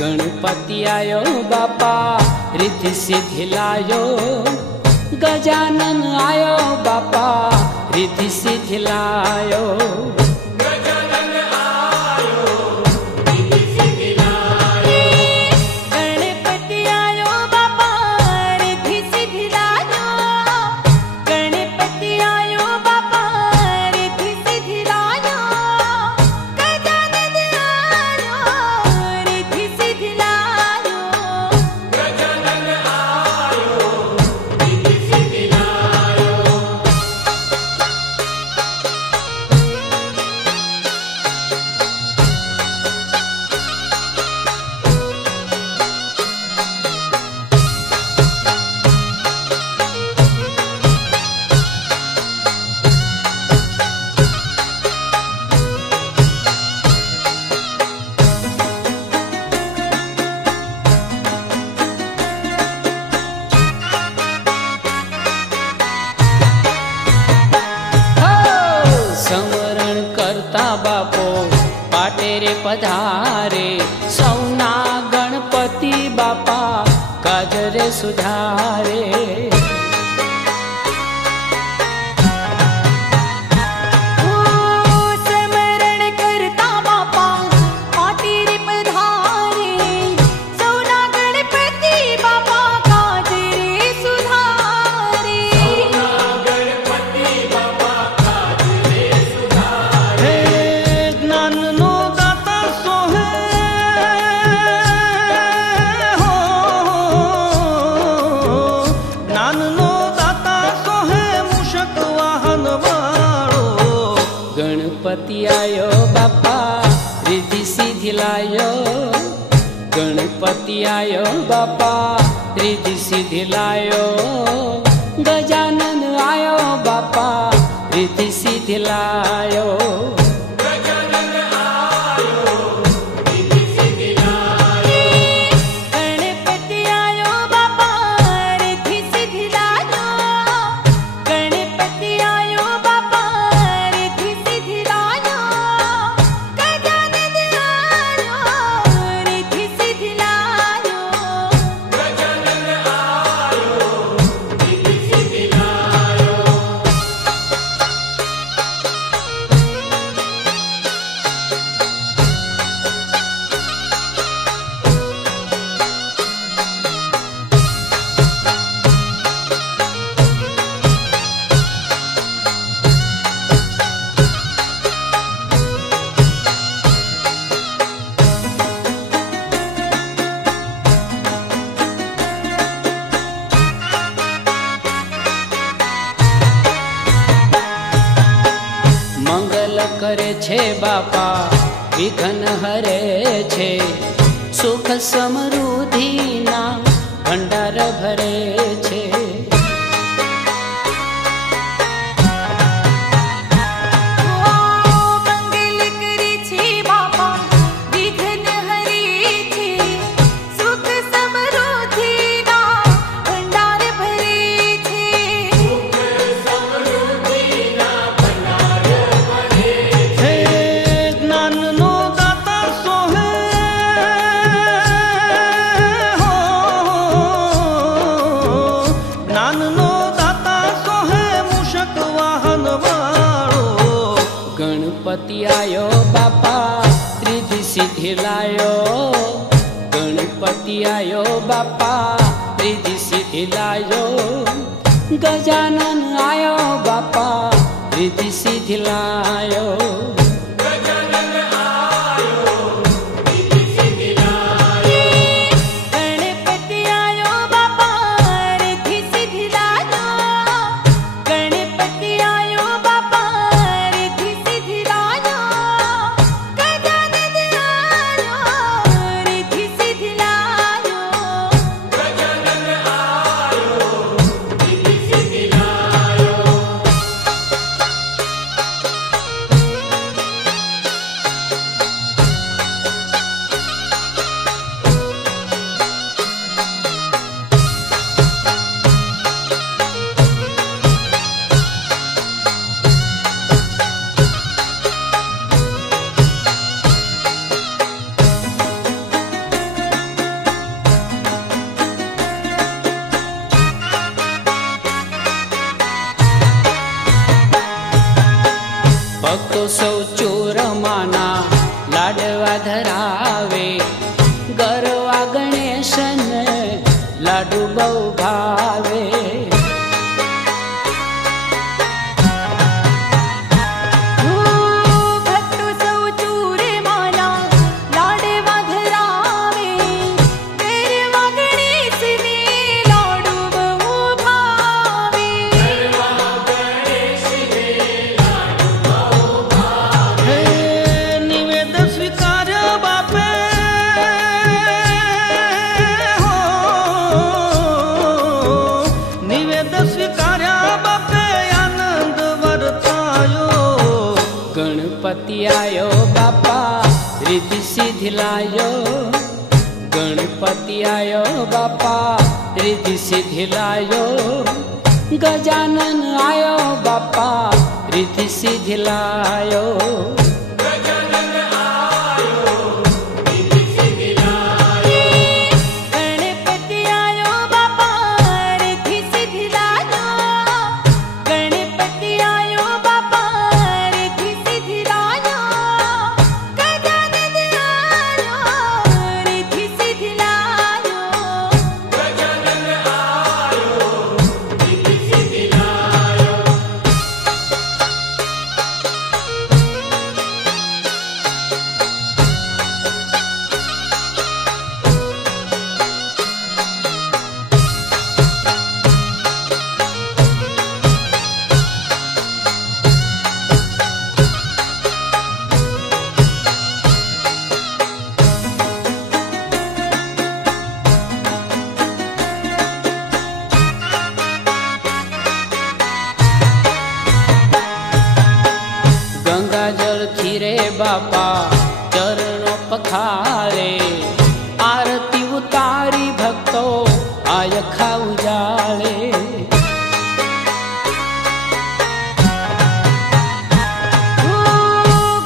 गणपति आयो बापा रिद्धि सिद्धि लायो। गजानन आयो बापा रिद्धि सिद्धि लायो। पधारे सौना गणपति बापा काजरे सुधारे। गणपति आयो बापा रिद्धि सिद्धि लायो। गणपति आयो बापा रिद्धि सिद्धि लायो। गजानन आयो बापा रिद्धि सिद्धि लायो। करे छे बापा विघ्न हरे छे। सुख समृद्धि ना भंडार भरे छे। गणपति आयो बापा रिद्धि सिद्धि लायो। गणपति आयो बापा रिद्धि सिद्धि लायो। गजानन आयो बापा रिद्धि सिद्धि लायो। गणपति आयो बापा रिद्धि सिद्धि लायो। गणपति आयो बापा रिद्धि सिद्धि लायो। गजानन आयो बापा रिद्धि सिद्धि लायो। बापा चरणों पखारे। आरती उतारी भक्तो आयखा उजाले।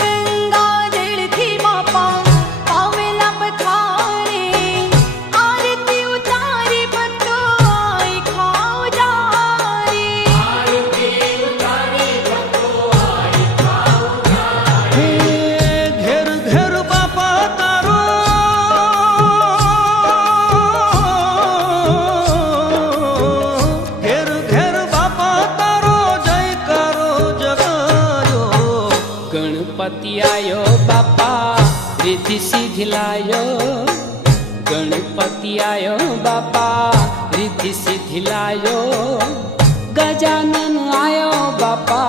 गंगा जल थी बापा पावेला पखारे। आरती उतारी भक्तो आयखा उजाले। आरती उतारी भक्तो आयखा उजाले। गणपति आयो बापा रिद्धि सिद्धि लायो। गणपति आयो बापा रिद्धि सिद्धि लायो। गजानन आयो बापा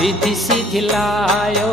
रिद्धि सिद्धि लायो।